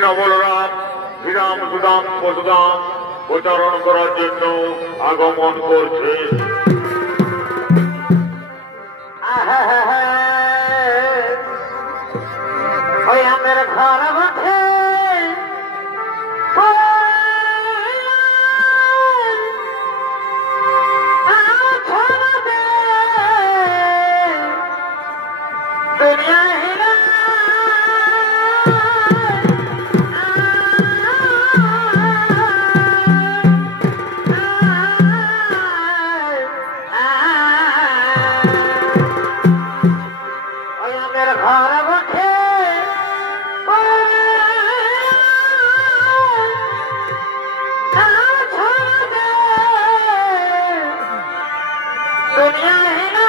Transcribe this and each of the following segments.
কৃষ্ণ বলরাম শ্রীরাম সুদাম বসুদাম প্রচারণ করার জন্য আগমন করছে। ওই আমার ঘর বসে দুনিয়া হিরা ওই আমার ঘর বসে দুনিয়া হিরা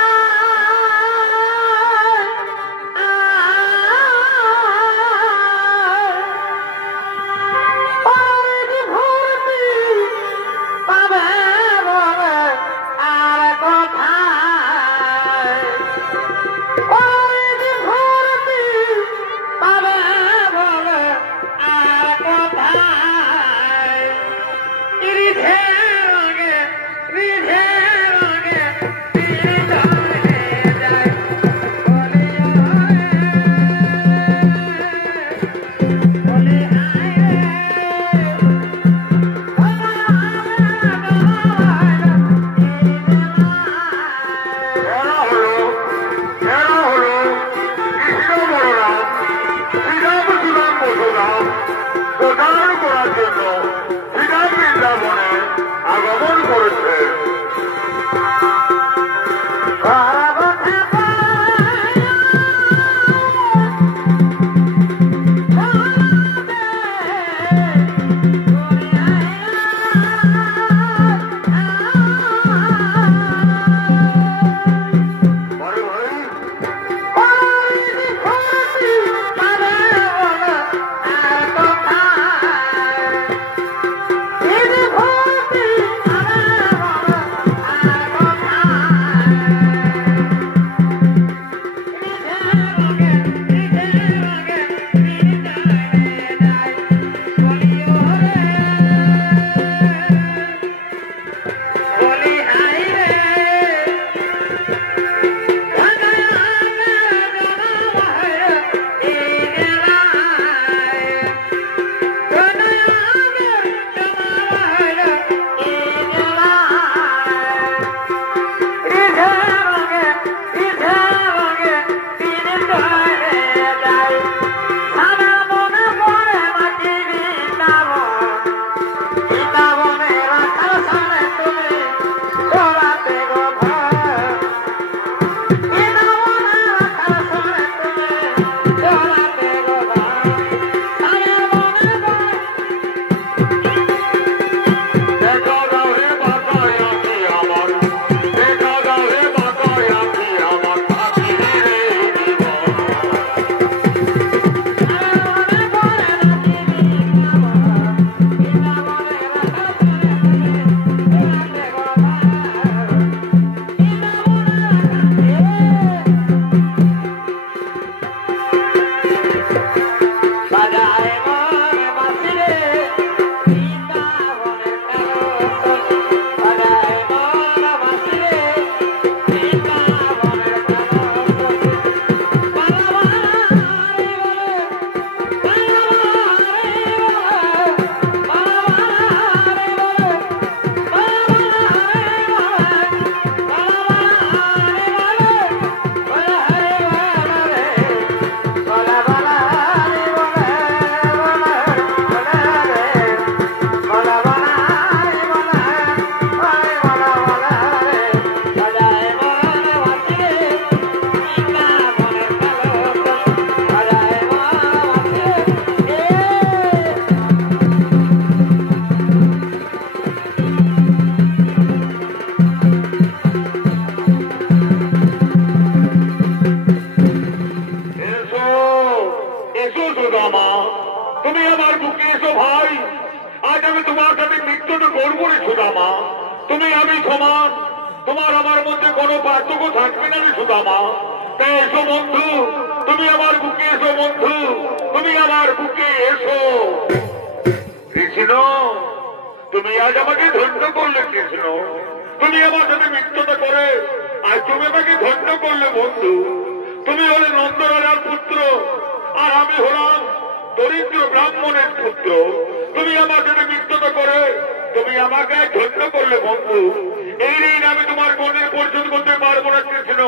প্রচারণ করার জন্য শ্রীরাম বৃন্দাবনে আগমন করেছে। তুমি আমার বুকে এসো ভাই, আজ আমি তোমার সাথে মৃত্যুটা করবো রে সুদামা। তুমি আমি সমান, তোমার আমার মধ্যে কোনো পার্থক্য থাকবে না রে সুদামা। তাই এসো বন্ধু, তুমি আমার বুকে এসো বন্ধু, তুমি আমার বুকে এসো। তুমি আজ আমাকে ধন্য করলে কৃষ্ণ, তুমি আমার সাথে মিত্রতা করে আজ তুমি আমাকে ধন্য করলে বন্ধু। তুমি হলে নন্দরাজার পুত্র আর আমি হলাম দরিদ্র ব্রাহ্মণের পুত্র। তুমি আমার সাথে মিত্রতা করে তুমি আমাকে ধন্য করলে বন্ধু। এই ঋণ আমি তোমার কোনদিন পরিশোধ করতে পারবো না কৃষ্ণ,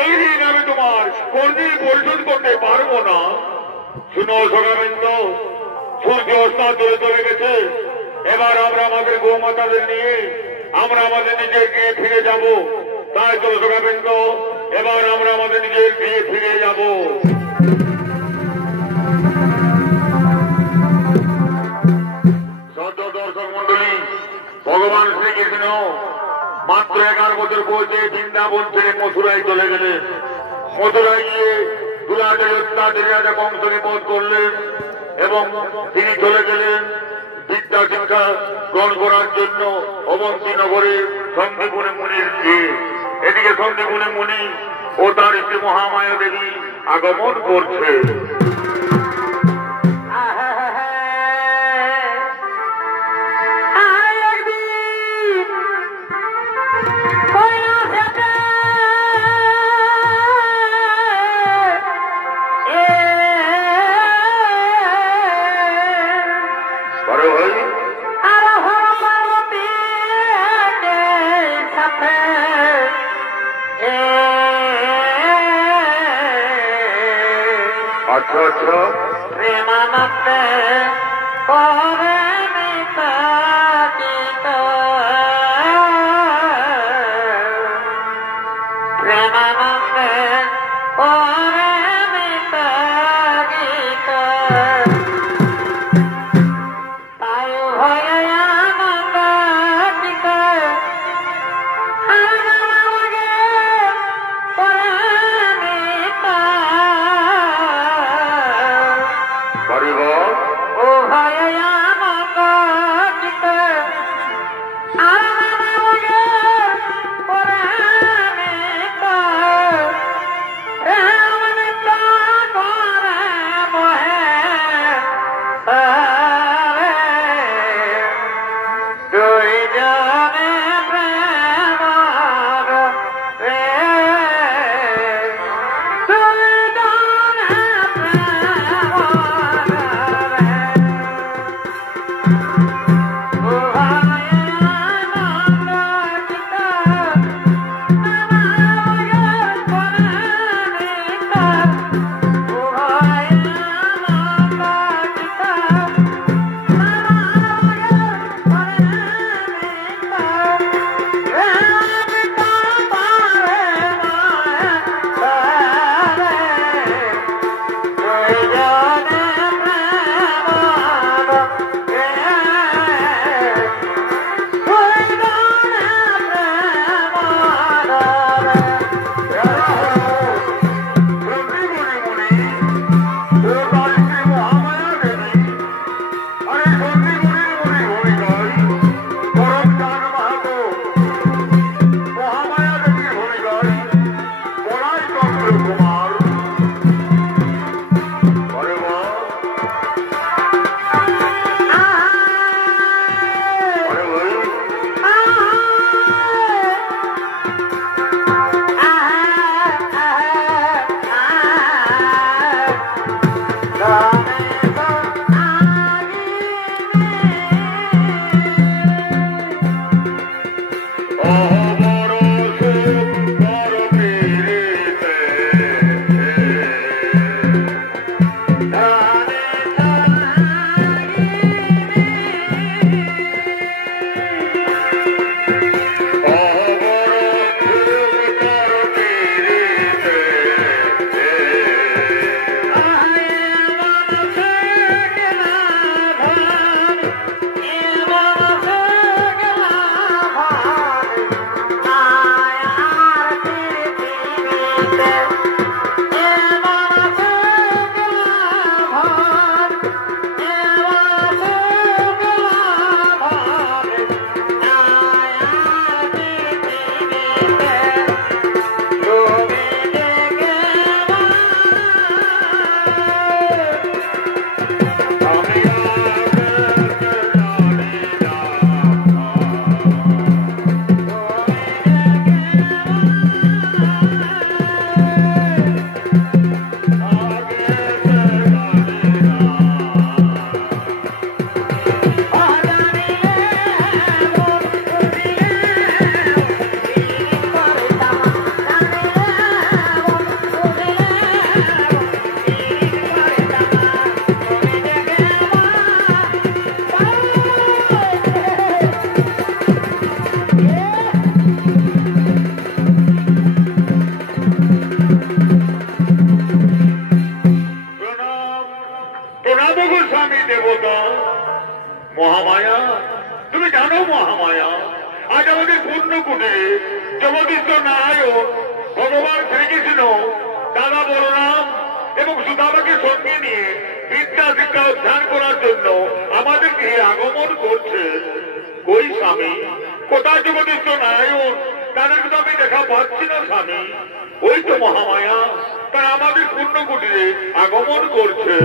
এই ঋণ আমি তোমার কোনদিন পরিশোধ করতে পারবো না। শুনো সখাবৃন্দ, সূর্য অস্তাচলে চলে গেছে। এবার আমরা আমাদের গৌমাতাদের নিয়ে আমরা আমাদের নিজের গৃহে ফিরে যাব। তাই চলো সখাবৃন্দ, এবার আমরা আমাদের নিজের গৃহে ফিরে যাব। দর্শক মন্ডলী, ভগবান শ্রীকৃষ্ণ মাত্র 11 বছর বয়সে বৃন্দাবন ছেড়ে মথুরায় চলে গেলেন। মথুরায় গিয়ে দুলাটের অত্যাচারী রাজা কংসকে বধ করলেন এবং তিনি চলে গেলেন বিদ্যা শিক্ষা গ্রহণ করার জন্য অবন্তী নগরে সন্দীপুরে মুনির গিয়ে। এদিকে সন্দীপুরে মুনি ও তার স্ত্রী মহামায়া দেবী আগমন করছে। अच्छा अच्छा প্রেমানন্দে করে নিতাকিত, প্রেমানন্দে করে নিতাকিত, তাই ভয়ে আনন্দিত আমি দেবতা মহামায়া, তুমি জানো মহামায়া, আজ আমাদের পূর্ণ কুটে জগদীশ্ব নারায়ণ ভগবান শ্রীকৃষ্ণ দাদা বলরাম এবং সুদামাকে সঙ্গে নিয়ে বিদ্যা শিক্ষা অধ্যয়ন করার জন্য আমাদের গৃহে আগমন করছে। ওই স্বামী কোথায় জগদীশ্ব নারায়ণ? তাদেরকে তো আমি দেখা পাচ্ছি না স্বামী। ওই তো মহামায়া, তারা আমাদের পূর্ণ কুটিরে আগমন করছে।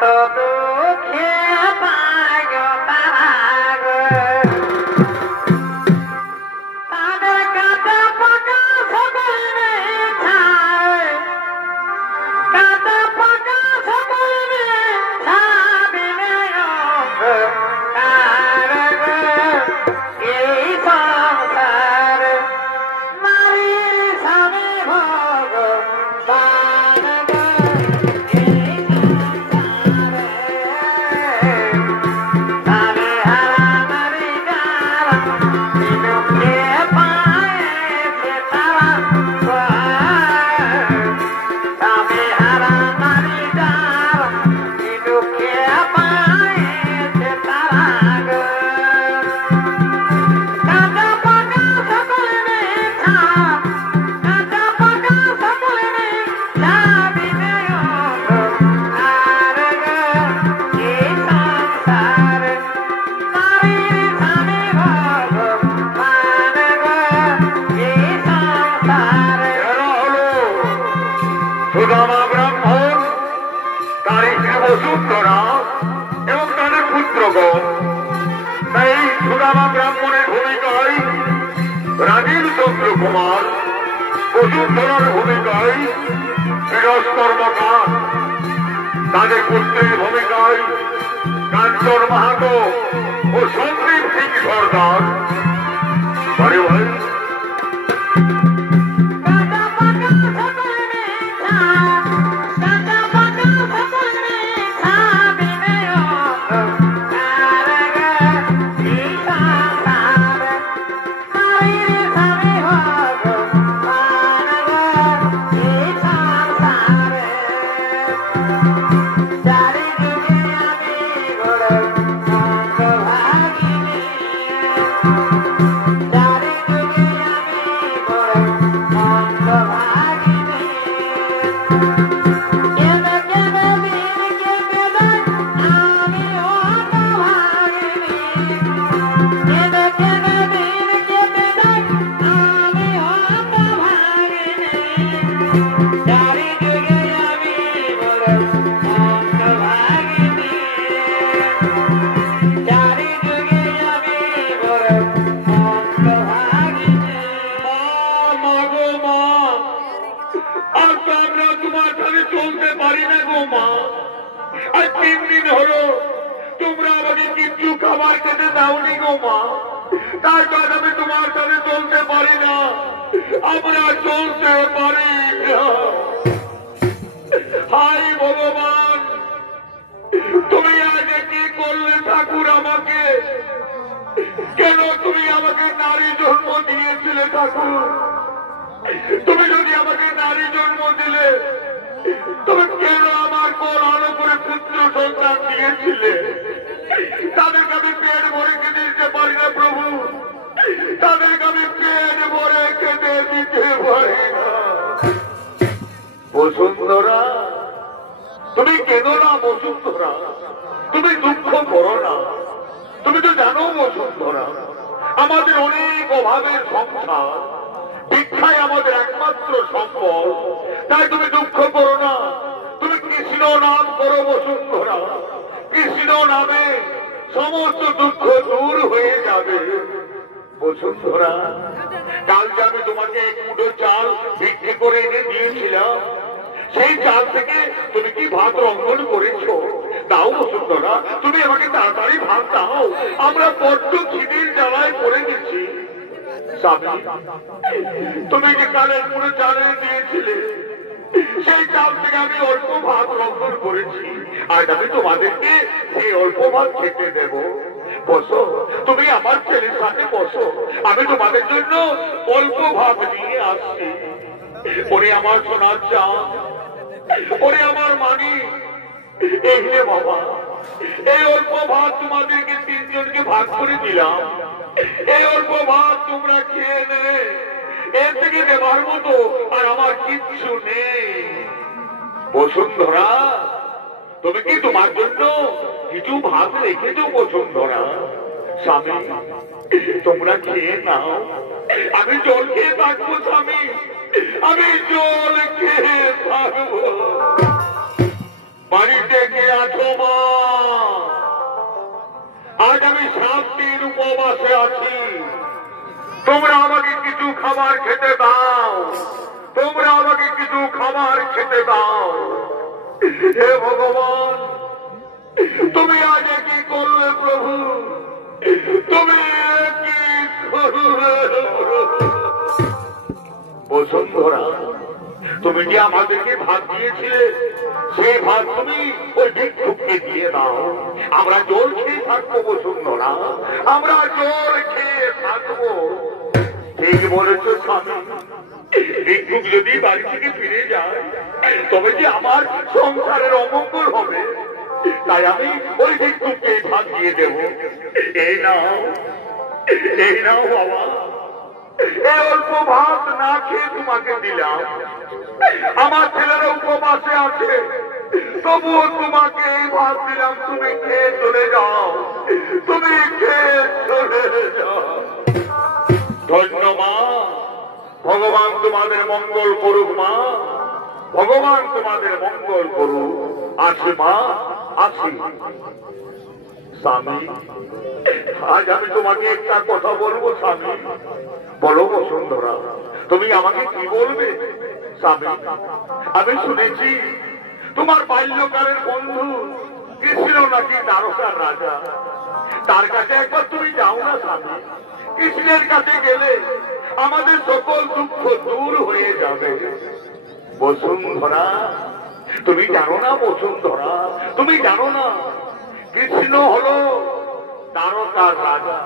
কত দুঃখে পায় তারা গো তাদের কাটা পাকা সকলে ছায় কাটা পাকা সকলে ছাবিলে আর গো এই সংসার নারীর স্বামী ভগবান গো এই সংসারে স্বামী হারা নারী যারা বিনুকে পায়েছে তারা স্বামী হারা নারী যারা বিনুকে পায়েছে তারা গো কাটা পাকা সকলে ছাপ কাটা পাকা সকলে ছাবিলে আর গো এই সংসার নারীর স্বামী ভগবান গো এই সংসারে এরা হলো সুদামা ব্রাহ্মণ, তার স্ত্রী বসুন্ধরা এবং তাদের পুত্রগণ। তাই সুদামা ব্রাহ্মণের ভূমিকায় রাজীব চন্দ্র কুমার, বসুন্ধরার ভূমিকায় বিরস কর্মকার, তাদের পুত্রের ভূমিকায় কাঞ্চন মাহাতো ও সন্দীপ সিং সর্দার। আরে ভাই, কাটা পাকা সকলে ছাপ কাটা পাকা সকলে ছাবিলে আর গো এই সংসারে নারীর স্বামী ভগবান গো এই সংসারে চারিদিকে আমি বড় মঙ্গলভাগিনী চারিদিকে আমি বড় মঙ্গলভাগিনী কেন কেন বীর কেঁপে দেয় আমি হতভাগিনী কেন কেন বীর কেঁপে দেয় আমি হতভাগিনী চারিদিকে আমি বড় মঙ্গলভাগিনী চারিদিকে আমি বড় মঙ্গলভাগিনী মা গো মা, আর তো আমরা তোমার সাথে চলতে পারি না গো মা। আজ 3 দিন হলো তোমরা আমাকে কিচ্ছু খাবার খেতে দাওনি গো মা। তার কারণে আমি তোমার সাথে চলতে পারি না, আমরা চলতে পারি না। হাই ভগবান, তুমি আজ কি করলে ঠাকুর আমাকে? কেন তুমি আমাকে নারী জন্ম দিয়েছিলে ঠাকুর? তুমি যদি আমাকে নারী জন্ম দিলে, তুমি কেন আমার কোল আলো করে পুত্র সন্তান দিয়েছিলে? তাদেরকে আমি পেট ভরে খেতে দিতে পারি না প্রভু, তাদেরকে আমি পেট ভরে খেতে দিতে পারি না। বসুন্ধরা, তুমি কেন না বসুন্ধরা? তুমি দুঃখ করো না। তুমি তো জানো বসুন্ধরা, আমাদের অনেক অভাবের সংসার, ভিক্ষাই আমাদের একমাত্র সম্পদ। তাই তুমি দুঃখ করো না, তুমি কৃষ্ণ নাম করো বসুন্ধরা। কৃষ্ণ নামে সমস্ত দুঃখ দূর হয়ে যাবে বসুন্ধরা। কালকে আমি তোমাকে 1 মুঠো চাল বিক্রি করে এনে দিয়েছিলাম, সেই চাল থেকে তুমি কি ভাত রন্ধন করেছো? দাও বসুন্ধরা, তুমি আমাকে তাড়াতাড়ি ভাত দাও, আমরা বড্ড খিদির জ্বালায় পড়ে গেছি। স্বামী, তুমি যে কাল 1 মুঠো চাল এনে দিয়েছিলে, সেই চাল থেকে আমি অল্প ভাত রন্ধন করেছি, আর আমি তোমাদেরকে সেই অল্প ভাত খেতে দেব। বসো, তুমি আমার ছেলের সাথে বসো, আমি তোমাদের জন্য অল্প ভাত নিয়ে আসছি। ওরে আমার সোনার চাঁদ, ওরে আমার মানি, এই রে বাবা, এই অল্প ভাত তোমাদেরকে 3 জনকে ভাগ করে দিলাম। এই অল্প ভাত তোমরা খেয়ে নে, এর থেকে দেবার মতো আর আমার কিচ্ছু নেই। বসুন্ধরা, তুমি কি তোমার জন্য কিছু ভাত রেখেছো বসুন্ধরা? স্বামী, তোমরা খেয়ে নাও, আমি জল খেয়ে থাকবো স্বামী, আমি জল খেয়ে থাকবো। বাড়িতে কে আছো মা? আজ আমি 7 দিন উপবাসে আছি। তোমরা আমাকে কিছু খাবার খেতে দাও, তোমরা আমাকে কিছু খাবার খেতে দাও। হে ভগবান, তুমি আজ কি করলে প্রভু? তুমি কি করলে? বসুন্ধরা, তুমি যে আমাদেরকে ভাত দিয়েছিলে, সেই ভাত তুমি ওই ভিক্ষুককে দিয়ে দাও। আমরা জল খেয়ে থাকবো বসুন্ধরা, আমরা জল খেয়ে থাকবো। ঠিক বলেছ স্বামী, ভিক্ষুক যদি বাড়ি থেকে ফিরে যায় তবে যে আমার সংসারের অমঙ্গল হবে, তাই আমি ওই ভিক্ষুককে ভাত দিয়ে দেব। এই নাও, এই নাও বাবা, এই অল্প ভাত না খেয়ে তোমাকে দিলাম। আমার ছেলেরা উপবাসে আছে, তবুও তোমাকে এই ভাত দিলাম। তুমি খেয়ে চলে যাও, তুমি খেয়ে চলে যাও। ধন্য মা, ভগবান তোমাদের মঙ্গল করুক মা, ভগবান তোমাদের মঙ্গল করুক। আসি মা, আসি। স্বামী, আজ আমি তোমাকে একটা কথা বলবো স্বামী। বলো বসুন্ধরা, তুমি আমাকে কি বলবে? স্বামী, আমি শুনেছি তোমার বাল্যকালের বন্ধু কৃষ্ণ নাকি দ্বারকার রাজা। তার কাছে একবার তুমি যাও না স্বামী। কৃষ্ণের কাছে গেলে আমাদের সকল দুঃখ দূর হয়ে যাবে। বসুন্ধরা, তুমি জানো না বসুন্ধরা, তুমি জানো না কৃষ্ণ হলো দ্বারকার রাজা,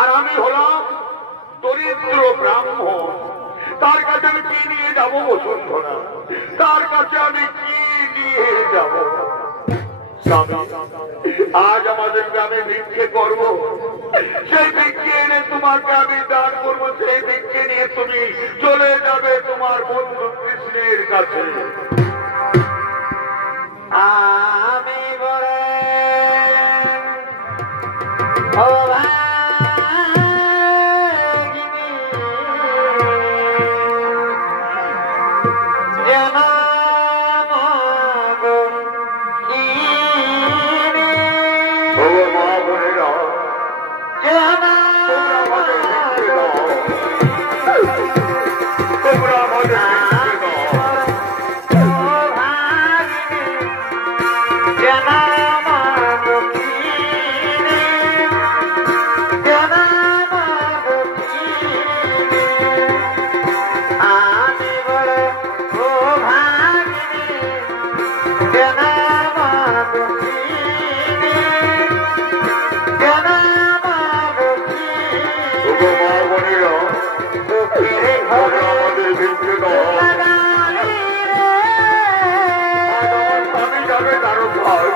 আর আমি হলাম দরিদ্র ব্রাহ্মণ। তার কাছে আমি কি নিয়ে যাবো বসুন্ধরা? তার কাছে আমি কি নিয়ে যাব? স্বামী, আজ আমাদের গ্রামে ভিক্ষে করবো, সেই ভিক্ষে এনে তোমাকে আমি দান করবো। সেই ভিক্ষে নিয়ে তুমি চলে যাবে তোমার বন্ধু কৃষ্ণের কাছে। আমি বলে ও ভাগিনী, জনম গিরি, ও মা বোনেরা, তোমরা আমাদের ভিক্ষে দাও। আমি যাবে কারো ঘর।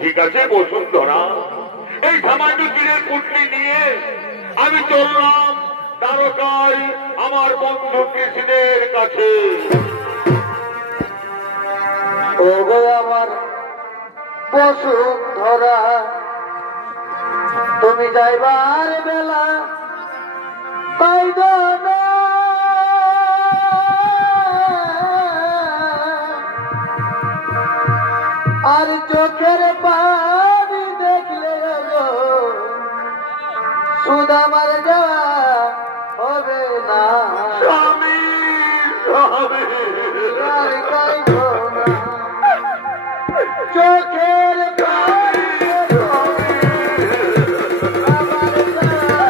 ঠিক আছে বসুন্ধরা, এই সামান্য তীরের পুটলি নিয়ে আমি চললাম দ্বারকায় আমার বন্ধু কৃষ্ণের কাছে। ওগো আমার বসুন্ধরা, তুমি যাইবার বেলা তাই না, আর চোখের পানি দেখলে সুদামার যাওয়া হবে না। স্বামী আর কাইব না, চোখের পানি আমার যাওয়া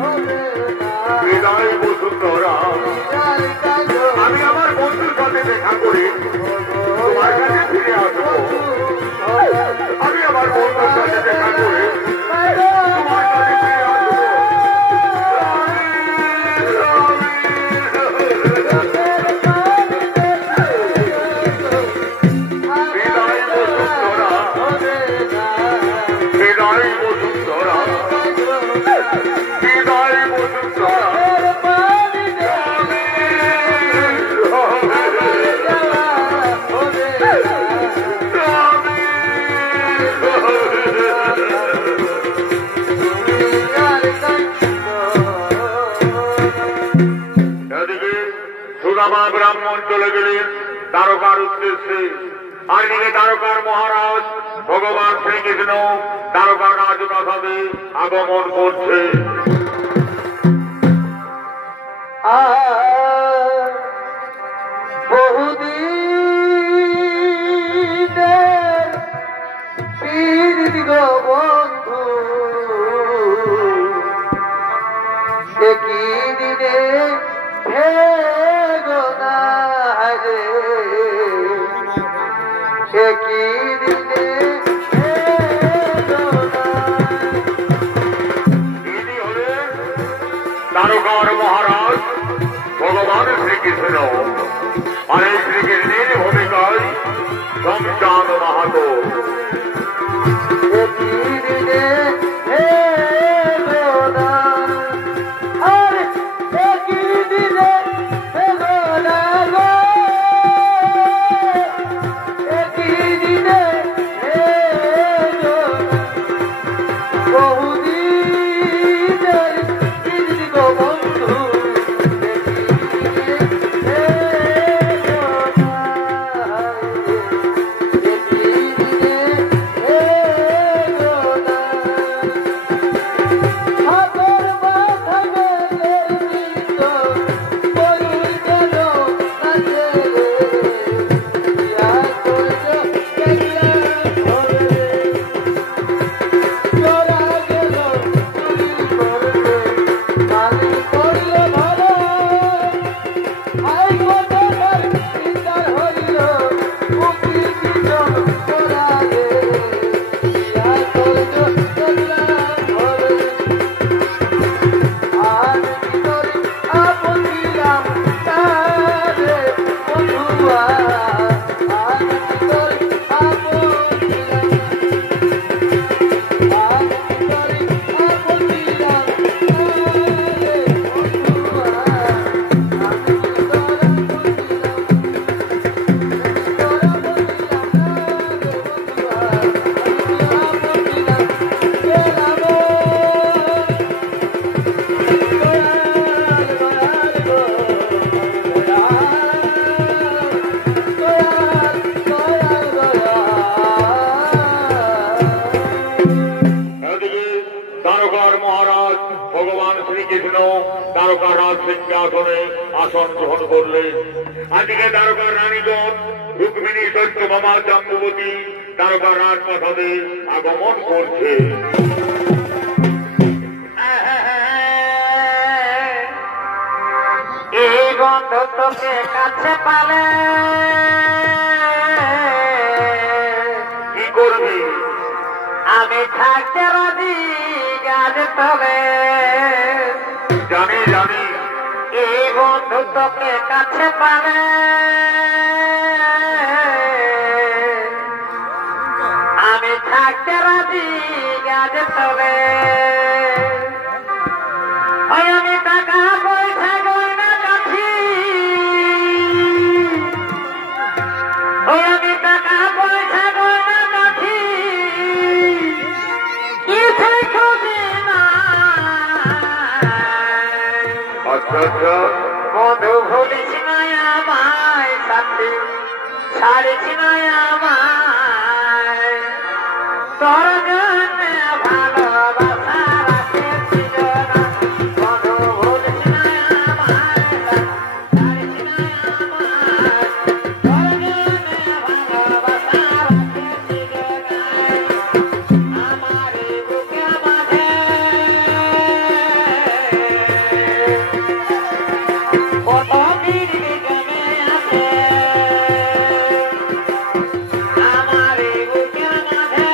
হবে না। হৃদয় বসুন্ধরা, আর কাইব না। আমি আমার বন্ধুর সাথে দেখা করে তোমার কাছে ফিরে আসবো। আমি আমার বন্ধুর সাথে দেখা করে তোমার কাছে ফিরে আসবো। হৃদয় বসুন্ধরা, হৃদয় বসুন্ধরা, হৃদয় বসুন্ধরা, এদিকে সুদামা ব্রাহ্মণ চলে গেলেন দ্বারকার উদ্দেশ্যে, আর এদিকে দ্বারকার মহারাজ ভগবান শ্রীকৃষ্ণ দ্বারকার রাজপ্রাসাদে আগমন করছে। বহুদিনের পীড়িত গো বন্ধু, একই দিনে ভেগো না রে, একই দিনে ভেগো না। তিনি হলেন দ্বারকার মহারাজ ভগবান শ্রীকৃষ্ণ, আর এই শ্রীকৃষ্ণের ভূমিকায় শমশান মাহাতো। একই দিনে ভেগো না, আরে দ্বারকা রাজ সিংহাসনে আসন গ্রহণ করলেন। আজকে দ্বারকার রানীগণ রুক্মিণী সত্যভামা জাম্বুবতী দ্বারকা রাজপ্রাসাদে আগমন করছে। এই বন্ধু তোকে কাছে পালে কি করবি? আমি থাকতে রাজি গাছ তবে জানি জানি এই বন্ধু তোকে কাছে পালে আমি থাকতে রাজি গাছ তবে ওই আমি টাকা পয়সা গয়না কাছি ওই আমি টাকা পয়সা গয়না কাছি কিছুই খুঁজি না আচ্ছা আচ্ছা বন্ধু ভুলিস না আমায় সাথী ছাড়িস না আমায় তোর জন্য ভালোবাসা রাখেছিল না বন্ধু ভুলিস না আমায় ছাড়িস না আমায় তোর জন্য ভালোবাসা রাখেছিল না আমার বুকে মাঝে কত বিড়ি জমে আছে আমার বুকের মাঝে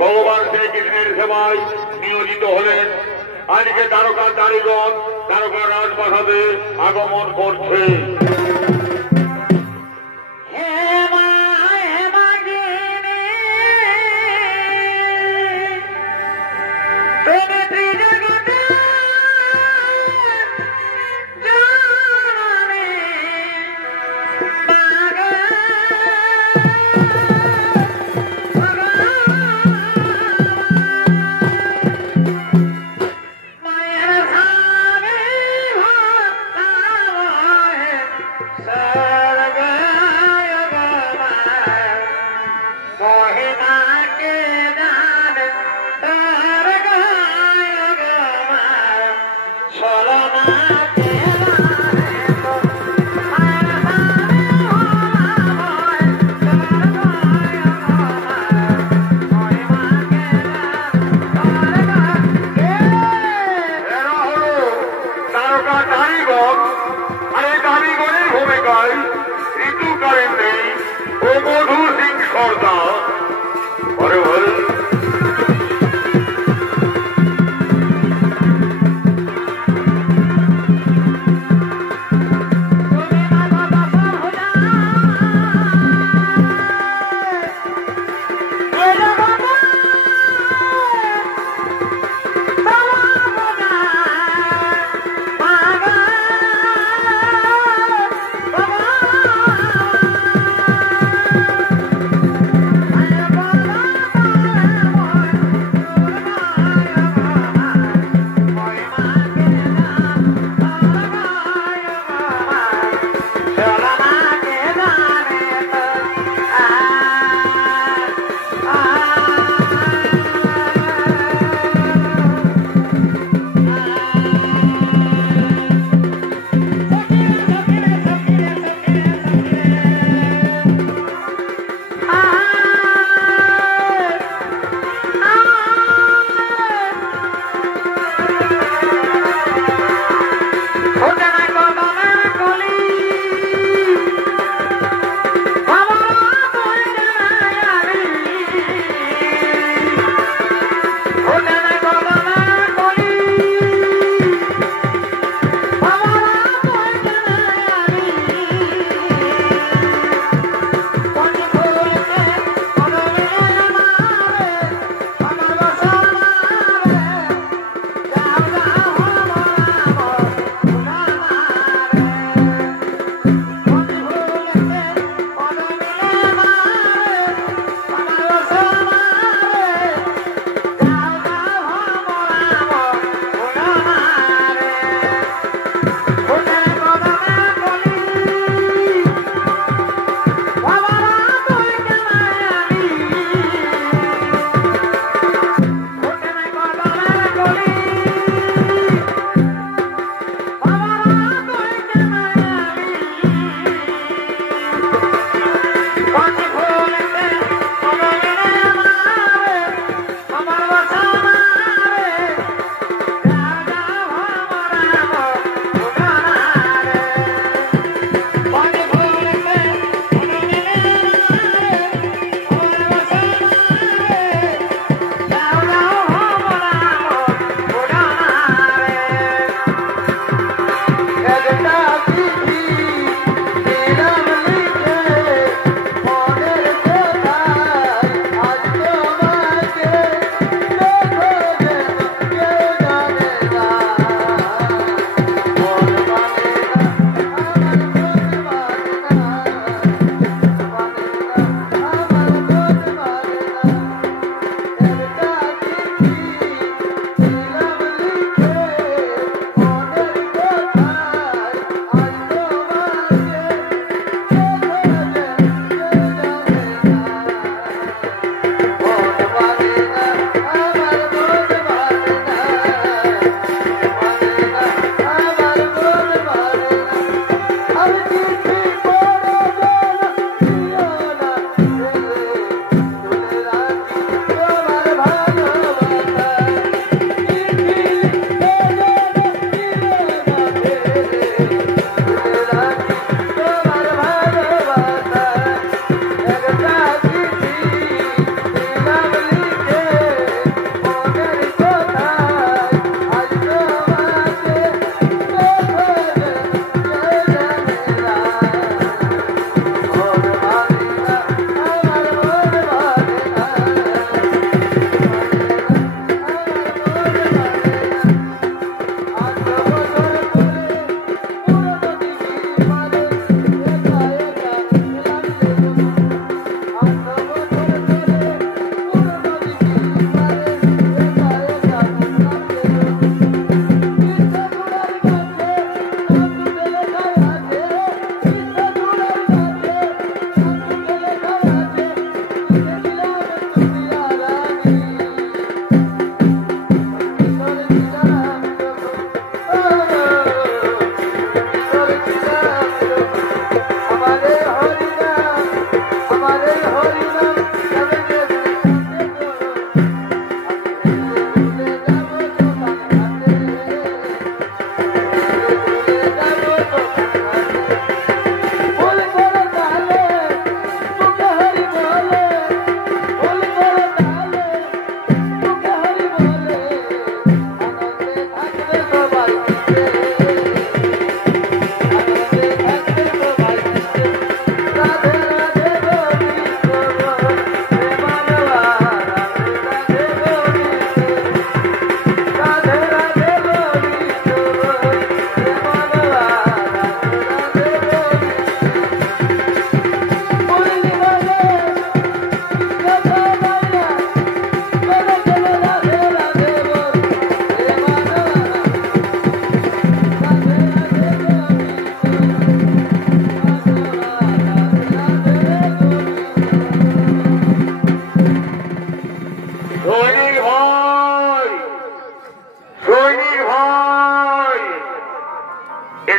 ভগবান শ্রীকৃষ্ণের সেবায় নিয়োজিত হলেন। আজকে তারকা দাড়িগণ তারকা রাজপ্রাসাদে আগমন করছে।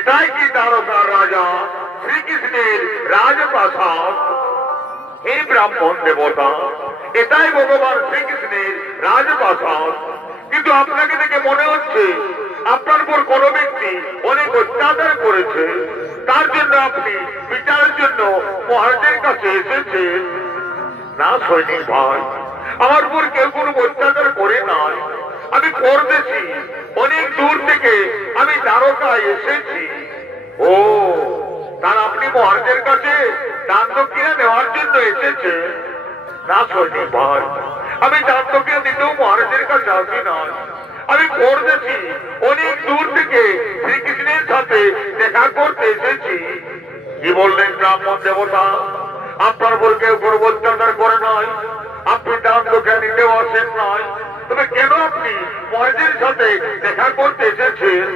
এটাই কি দ্বারকার রাজা শ্রীকৃষ্ণের রাজপ্রাসাদ? হে ব্রাহ্মণ দেবতা, এটাই ভগবান শ্রীকৃষ্ণের রাজপ্রাসাদ। কিন্তু আপনাকে দেখে মনে হচ্ছে আপনার উপর কোন ব্যক্তি অনেক অত্যাচার করেছে, তার জন্য আপনি বিচারের জন্য মহারাজের কাছে এসেছেন। না সৈনিক ভাই, আমার উপর কেউ কোনো অত্যাচার করে নাই। আমি পরদেশী, অনেক দূর থেকে আমি দ্বারকায় এসেছি। ও, তার আপনি মহারাজের কাছে দান দক্ষিণা নেওয়ার জন্য এসেছেন? না সৈনিক ভাই, আমি দান দক্ষিণা দিতেও মহারাজের কাছে আসি নাই। আমি পরদেশী, অনেক দূর থেকে শ্রীকৃষ্ণের সাথে দেখা করতে এসেছি। কি বললেন ব্রাহ্মণ দেবতা? আপনার উপর কেউ কোনো অত্যাচার করে নাই, আপনি দান দক্ষিণা নিতেও আসেন নাই, তবে কেন আপনি মহারাজের সাথে দেখা করতে এসেছেন?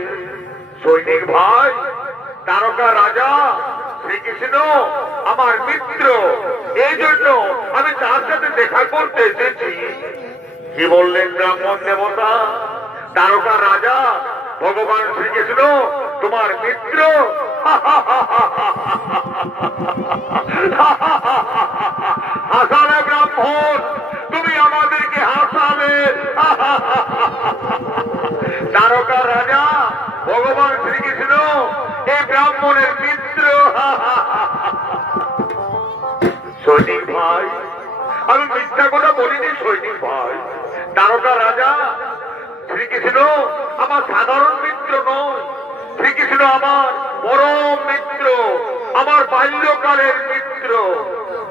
সৈনিক ভাই, দ্বারকা রাজা শ্রীকৃষ্ণ আমার মিত্র, এই জন্য আমি তার সাথে দেখা করতে এসেছি। কি বললেন ব্রাহ্মণ দেবতা? দ্বারকা রাজা ভগবান শ্রীকৃষ্ণ তোমার মিত্র? হাসালে ব্রাহ্মণ, তুমি আমাদেরকে হাসালে। দ্বারকা রাজা ভগবান শ্রীকৃষ্ণ এই ব্রাহ্মণের মিত্র। সৈনিক ভাই, আমি মিথ্যা কথা বলিনি সৈনিক ভাই। দ্বারকা রাজা শ্রীকৃষ্ণ আমার সাধারণ মিত্র নয়, শ্রীকৃষ্ণ আমার পরম মিত্র, আমার বাল্যকালের মিত্র।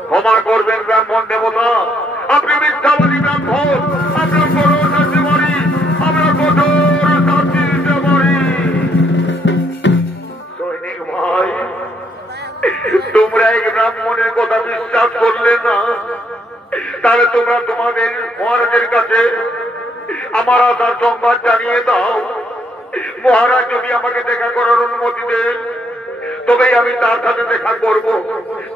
ক্ষমা করবেন ব্রাহ্মণ দেবতা, আপনি মিথ্যাবাদী ব্রাহ্মণ, আপনার কঠোর শাস্তি মারি, আমরা কঠোর শাস্তি দিতে পারি। সৈনিক ভাই, তোমরা এই ব্রাহ্মণের কথা বিশ্বাস করলে না, তাহলে তোমরা তোমাদের মহারাজের কাছে আমার আসার সংবাদ জানিয়ে দাও। মহারাজ যদি আমাকে দেখা করার অনুমতি দেন, তবেই আমি তার সাথে দেখা করব,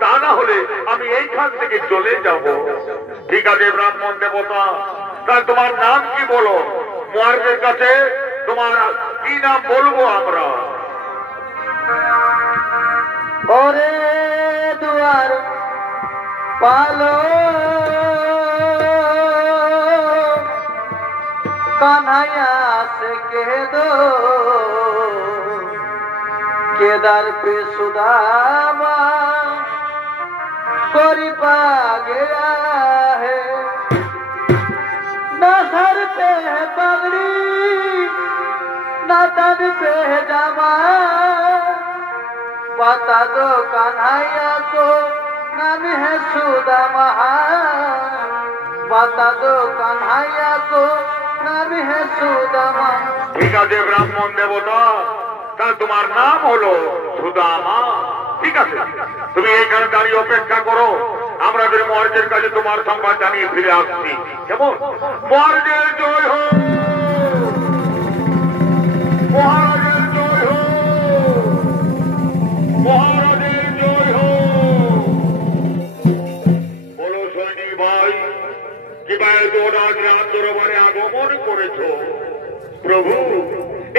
তা না হলে আমি এইখান থেকে চলে যাব। ঠিক আছে ব্রাহ্মণ দেবতা, তাহলে তোমার নাম কি বলো? মহারাজের কাছে তোমার কি নাম বলবো আমরা? ওরে দুয়ার পালো কাन्हैया से कह दो केदार पे सुदामा कोरी पा गया है, न सर पे है पगड़ी न तन पे है जामा, बता दो कान्हैया को नाम है सुदामा, बता दो कान्हैया को नाम है सुदामा। ঠিক আছে ব্রাহ্মণ দেবতা, তাহলে তোমার নাম হলো সুদামা। ঠিক আছে, তুমি এইখানে দাঁড়িয়ে অপেক্ষা করো, আমরা যদি মহারাজের কাছে তোমার সংবাদ জানিয়ে ফিরে আসছি। কেমন? মহারাজের জয় হোক, মহারাজের জয় হোক, মহারাজের জয় হোক। বলো সৈনিক ভাই, কিভাবে তোমরা রাত দরবারে আগমন করেছ? প্রভু,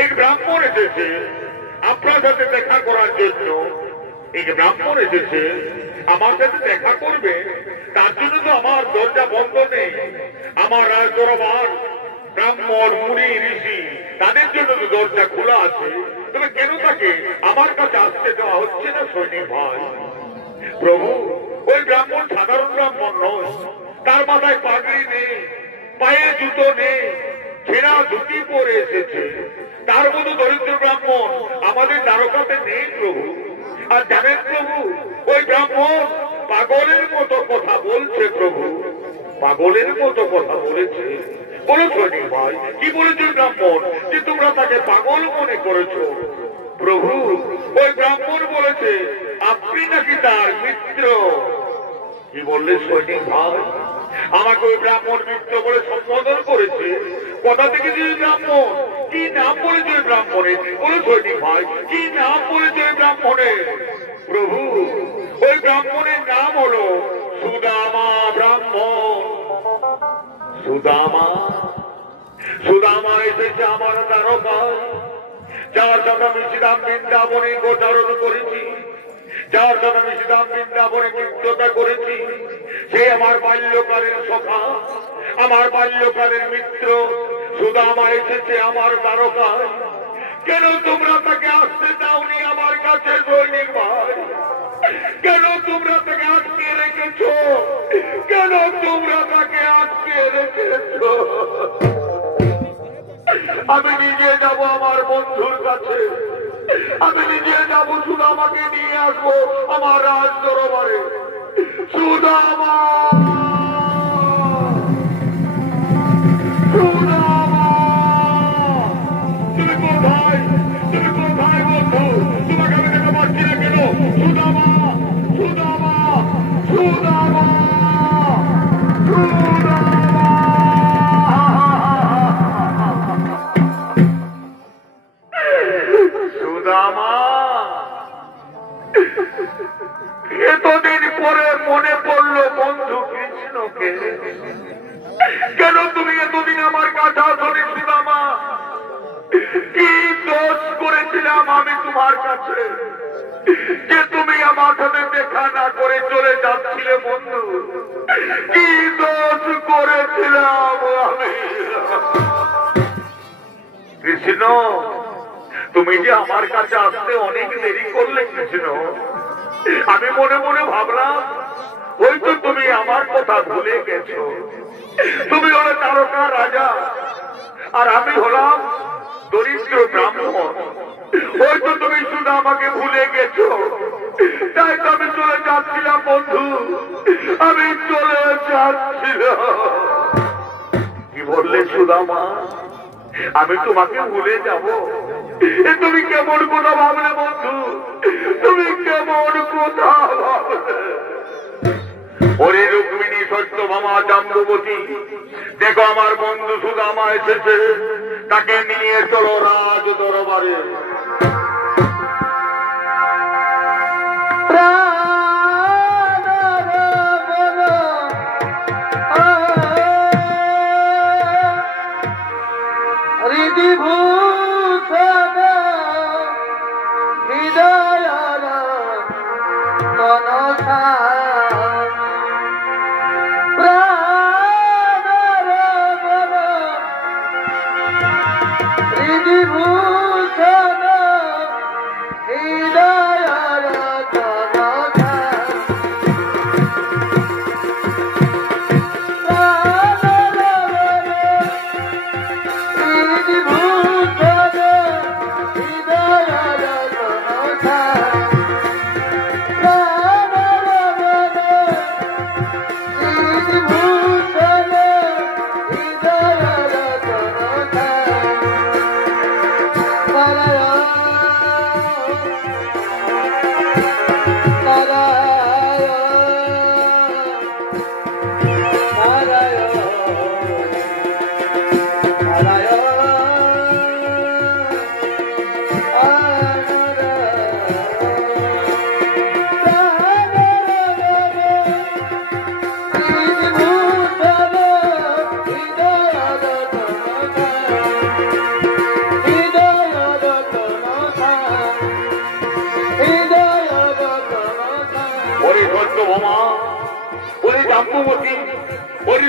এক ব্রাহ্মণ এসেছে আপনার সাথে দেখা করার জন্য। এক ব্রাহ্মণ এসেছে আমার সাথে দেখা করবে, তার জন্য তো আমার দরজা বন্ধ নেই। আমার রাজ দরবার, ব্রাহ্মণ মুনি ঋষি, তাদের জন্য তো দরজা খোলা আছে। তবে কেন তাকে আমার কাছে আসতে দেওয়া হচ্ছে না সৈনিক ভাই? প্রভু, ওই ব্রাহ্মণ সাধারণ ব্রাহ্মণ নয়, তার মাথায় পাগড়ি নেই, পায়ে জুতো নেই, ছেঁড়া ধুতি পরে এসেছে। তার মতো দরিদ্র ব্রাহ্মণ আমাদের দ্বারকাতে নেই প্রভু। আর জানেন প্রভু, ওই ব্রাহ্মণ পাগলের মতো কথা বলছে প্রভু, পাগলের মতো কথা বলেছে। বলো সৈনিক ভাই, কি বলেছে ব্রাহ্মণ যে তোমরা তাকে পাগল মনে করেছ? প্রভু, ওই ব্রাহ্মণ বলেছে আপনি নাকি তার মিত্র। কি বললে সৈনিক ভাই? আমাকে ওই ব্রাহ্মণ মিত্র বলে সম্বোধন করেছে। কথা থেকে যে ব্রাহ্মণ, কি নাম বলেছে ওই ব্রাহ্মণের? বলো সৈনিক ভাই, কি নাম বলেছে ওই ব্রাহ্মণের? প্রভু, ওই ব্রাহ্মণের নাম হলো সুদামা ব্রাহ্মণ। সুদামা, সুদামা এসেছে আমার দ্বারকায়। যার জন্য আমি শ্রীরাম বৃন্দাবনে গোচারণ করেছি, যার জন্য আমি শ্রীরাম বৃন্দাবনে মিত্রতা করেছি, সে আমার বাল্যকালের সখা, আমার বাল্যকালের মিত্র সুদামা এসেছে আমার দ্বারকায়। কেন তোমরা তাকে আসতে চাওনি আমার কাছে সৈনিক ভাই? কেন তোমরা তাকে আটকে রেখেছ? কেন তোমরা তাকে আটকে রেখেছ? আমি নিজে যাব আমার বন্ধুর কাছে, আমি নিজে যাব সুদামাকে নিয়ে আসবো আমার রাজ দরবারে। সুদামা, সুদামা, তুমি কোথায়? তুমি কোথায় বন্ধু? তোমাকে আমি দেখতে পাচ্ছি না কেন? সুদামা, সুদামা, সুদামা, সুদামা। সুদামা, এতদিন পরে মনে পড়লো বন্ধু কৃষ্ণকে। কেন তুমি এতদিন আমার কাছে আসনি সুদামা? কি দোষ করেছিলাম আমি তোমার কাছে যে তুমি আমার সাথে দেখা না করে চলে যাচ্ছিলে বন্ধু? কি দোষ করেছিলাম আমি? কৃষ্ণ, তুমি যে আমার কাছে আসতে অনেক দেরি করলে কৃষ্ণ। আমি মনে মনে ভাবলাম হয়তো তুমি আমার কথা ভুলে গেছো। তুমি হলে তারকা রাজা আর আমি হলাম দরিদ্র ব্রাহ্মণ। হয়তো তুমি শুধু আমাকে ভুলে গেছো, তাই তো আমি চলে যাচ্ছিলাম বন্ধু, আমি চলে যাচ্ছিলাম। কি বললে সুদামা? আমি তোমাকে ভুলে যাব? তুমি কেমন কথা ভাবলে বন্ধু? তুমি কেমন কথা ভাবলে? ওরে রুক্মিণী, সত্যভামা, জাম্বুবতী, দেখো আমার বন্ধু সুদামা এসেছে, তাকে নিয়ে চলো রাজ দরবারে।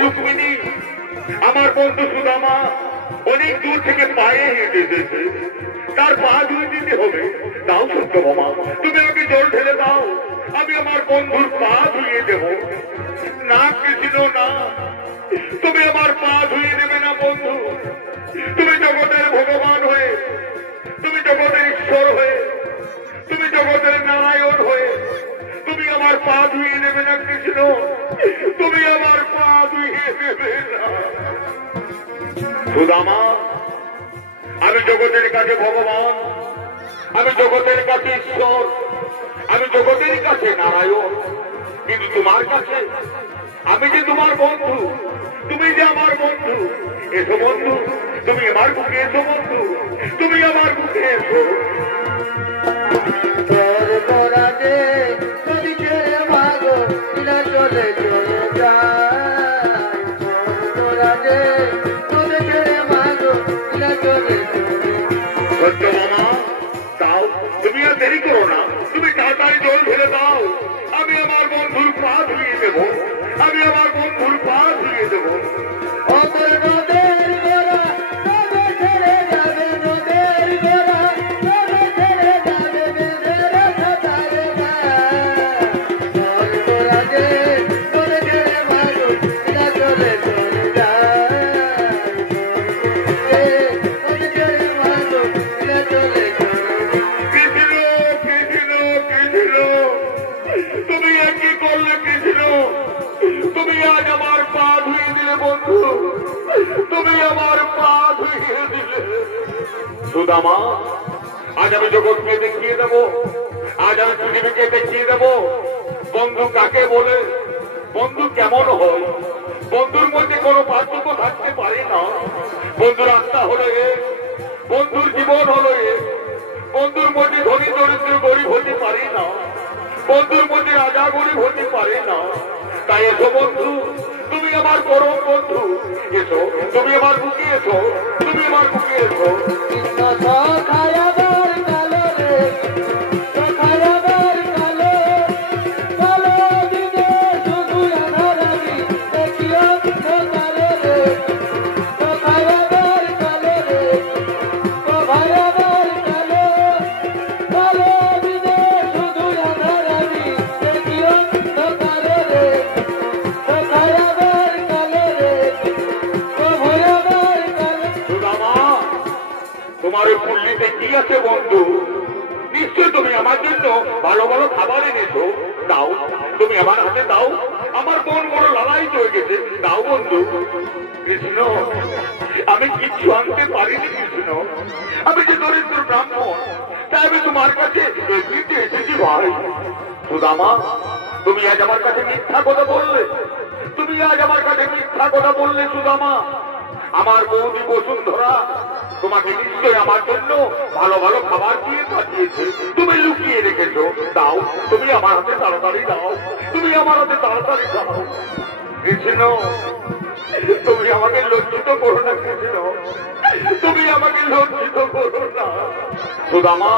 রুক্মিণী, আমার বন্ধু সুদামা অনেক দূর থেকে পায়ে হেঁটে এসেছে, তার পা ধুয়ে দিতে হবে। দাও সত্যভামা, তুমি আমাকে জল ঢেলে দাও, আমি আমার বন্ধুর পা ধুয়ে দেব। না কৃষ্ণ না, তুমি আমার পা ধুয়ে দেবে না বন্ধু। তুমি জগতের ভগবান হয়ে, তুমি জগতের ঈশ্বর হয়ে, তুমি জগতের নারায়ণ হয়ে তুমি আমার পা ধুয়ে দেবে না কৃষ্ণ, তুমি আমার পা ধুয়ে দেবে না। সুদামা, আমি জগতের কাছে ভগবান, আমি জগতের কাছে ঈশ্বর, আমি জগতের কাছে নারায়ণ, কিন্তু তোমার কাছে আমি যে তোমার বন্ধু, তুমি যে আমার বন্ধু। এসো বন্ধু, তুমি আমার বুকে এসো বন্ধু, তুমি আমার বুকে এসো। সত্যভামা, সুদামা, আজ আমি জগৎকে দেখিয়ে দেবো, আজ আমি পৃথিবীকে দেখিয়ে দেবো বন্ধু কাকে বলে, বন্ধু কেমন হয়। বন্ধুর মধ্যে কোনো পার্থক্য থাকতে পারে না। বন্ধুর আত্মা হলো এক, বন্ধুর জীবন হলো এক। বন্ধুর মধ্যে ধনী দরিদ্র গরিব হতে পারে না, বন্ধুর মধ্যে রাজা গরিব হতে পারে না। তাই এসো বন্ধু, তুমি আমার পরম বন্ধু, এসো তুমি আমার বুকে, এসো তুমি আমার বুকে, এসো। তোমার ওই পুল্লিতে কি আছে বন্ধু? নিশ্চয় তুমি আমার জন্য ভালো ভালো খাবার এনেছো, দাও, তুমি আমার হাতে দাও। আমার মন বড় লড়াই হয়ে গেছে, দাও বন্ধু। কৃষ্ণ, আমি কিচ্ছু আনতে পারিনি কৃষ্ণ, আমি যে দরিদ্র ব্রাহ্মণ, তাই আমি তোমার কাছে এমনিতে এসেছি ভাই। সুদামা, তুমি আজ আমার কাছে মিথ্যা কথা বললে, তুমি আজ আমার কাছে মিথ্যা কথা বললে সুদামা। আমার বৌদি বসুন্ধরা তোমাকে নিশ্চয় আমার জন্য ভালো ভালো খাবার দিয়ে পাঠিয়েছে, তুমি লুকিয়ে রেখেছো, দাও, তুমি আমার হাতে তাড়াতাড়ি দাও, তুমি আমার হাতে তাড়াতাড়ি দাও। কৃষ্ণ, তুমি আমাকে লজ্জিত করো না কৃষ্ণ, তুমি আমাকে লজ্জিত করো না। সুদামা,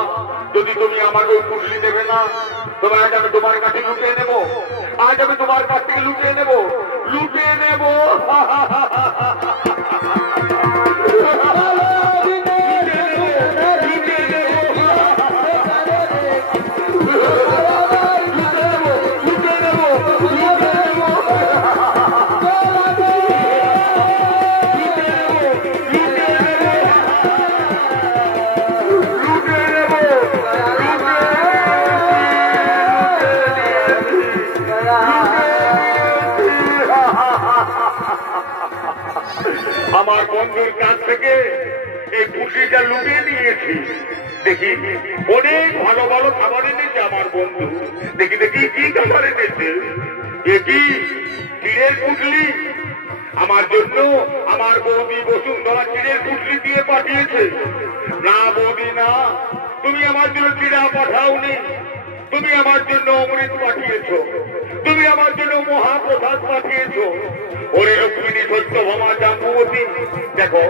যদি তুমি আমাকে পুরলি দেবে না, তবে আজ আমি তোমার কাছে লুকিয়ে নেব, আজ আমি তোমার কাছ থেকে লুকিয়ে নেব, লুকিয়ে নেব। আমার বন্ধুর কাছ থেকে এই পুঁটিটা লুকিয়ে নিয়েছি, দেখি অনেক ভালো ভালো খাবার এনেছে আমার বন্ধু। দেখি দেখি কি খাবার এনেছে, দেখি চিড়ের পুটলি আমার জন্য আমার বৌদি বসুন্ধরা চিড়ের পুটলি দিয়ে পাঠিয়েছে। না বৌদি না, তুমি আমার জন্য চিড়া পাঠাওনি, তুমি আমার জন্য অমৃত পাঠিয়েছ, তুমি আমার জন্য মহাপ্রসাদ পাঠিয়েছ। ওরে রুক্মিণী সত্যভামা জাম্বুবতী, দেখো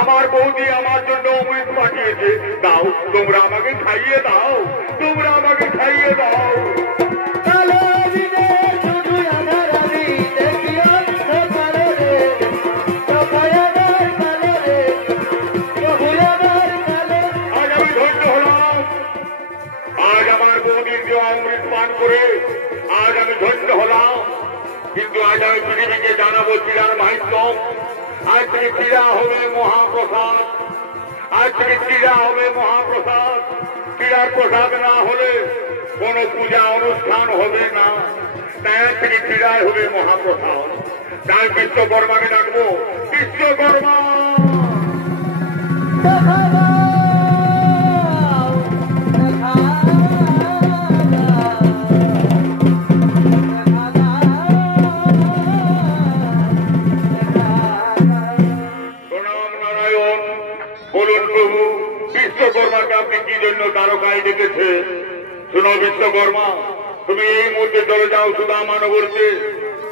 আমার বৌদি আমার জন্য অমৃত পাঠিয়েছে, দাও, তোমরা আমাকে খাইয়ে দাও, তোমরা আমাকে খাইয়ে দাও। আজ আমি ধন্য হলাম, আজ আমার বৌদির দেওয়া অমৃত পান করে আজ আমি ধন্য হলাম। কিন্তু আজ আমি পৃথিবীকে জানাবো চিড়ার মাহিত্য। আজ থেকে চিড়া হবে মহাপ্রসাদ, আজ থেকে চিড়া হবে মহাপ্রসাদ। চিড়ার প্রসাদ না হলে কোন পূজা অনুষ্ঠান হবে না, তাই আজ থেকে চিড়াই হবে মহাপ্রসাদ। তাই বিশ্বকর্মাকে ডাকবো, বিশ্বকর্মা। বলুন প্রভু, বিশ্বকর্মাকে আপনি কি জন্য দ্বারকায় ডেকেছে? শুনো বিশ্বকর্মা, তুমি এই মুহূর্তে চলে যাও সুদামানগরকে,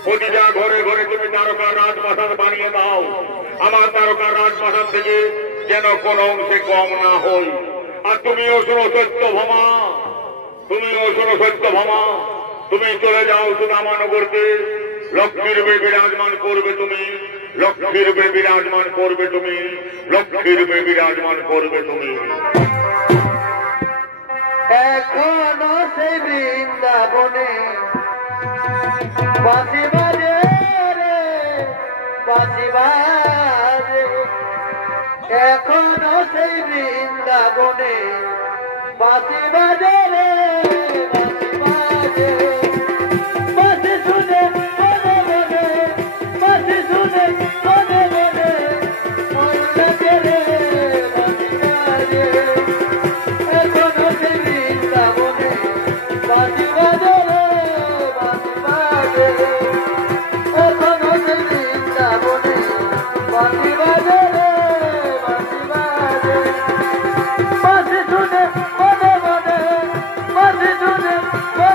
প্রতিটা ঘরে ঘরে তুমি তারকা রাজপ্রাসাদ বানিয়ে দাও। আমার তারকা রাজপ্রাসাদ থেকে যেন কোনো অংশে কম না হয়। আর তুমিও শোনো সত্যভামা, তুমিও শোনো সত্যভামা, তুমি চলে যাও সুদামানগরকে, লক্ষ্মী রূপে বিরাজমান করবে তুমি, লক্ষ্মী রূপে বিরাজমান করবে তুমি, লক্ষ্মী রূপে বিরাজমান করবে তুমি। এখনো সেই বৃন্দাবনে বাঁশি বাজে রে, বাঁশি বাজে। এখনো সেই বৃন্দাবনে বাঁশি বাজে রে, বাঁশি বাজে। বাঁশি শুনে মনে মনে, বাঁশি শুনে মনে মনে মন লাগে রে, বাঁশি বাজে। ও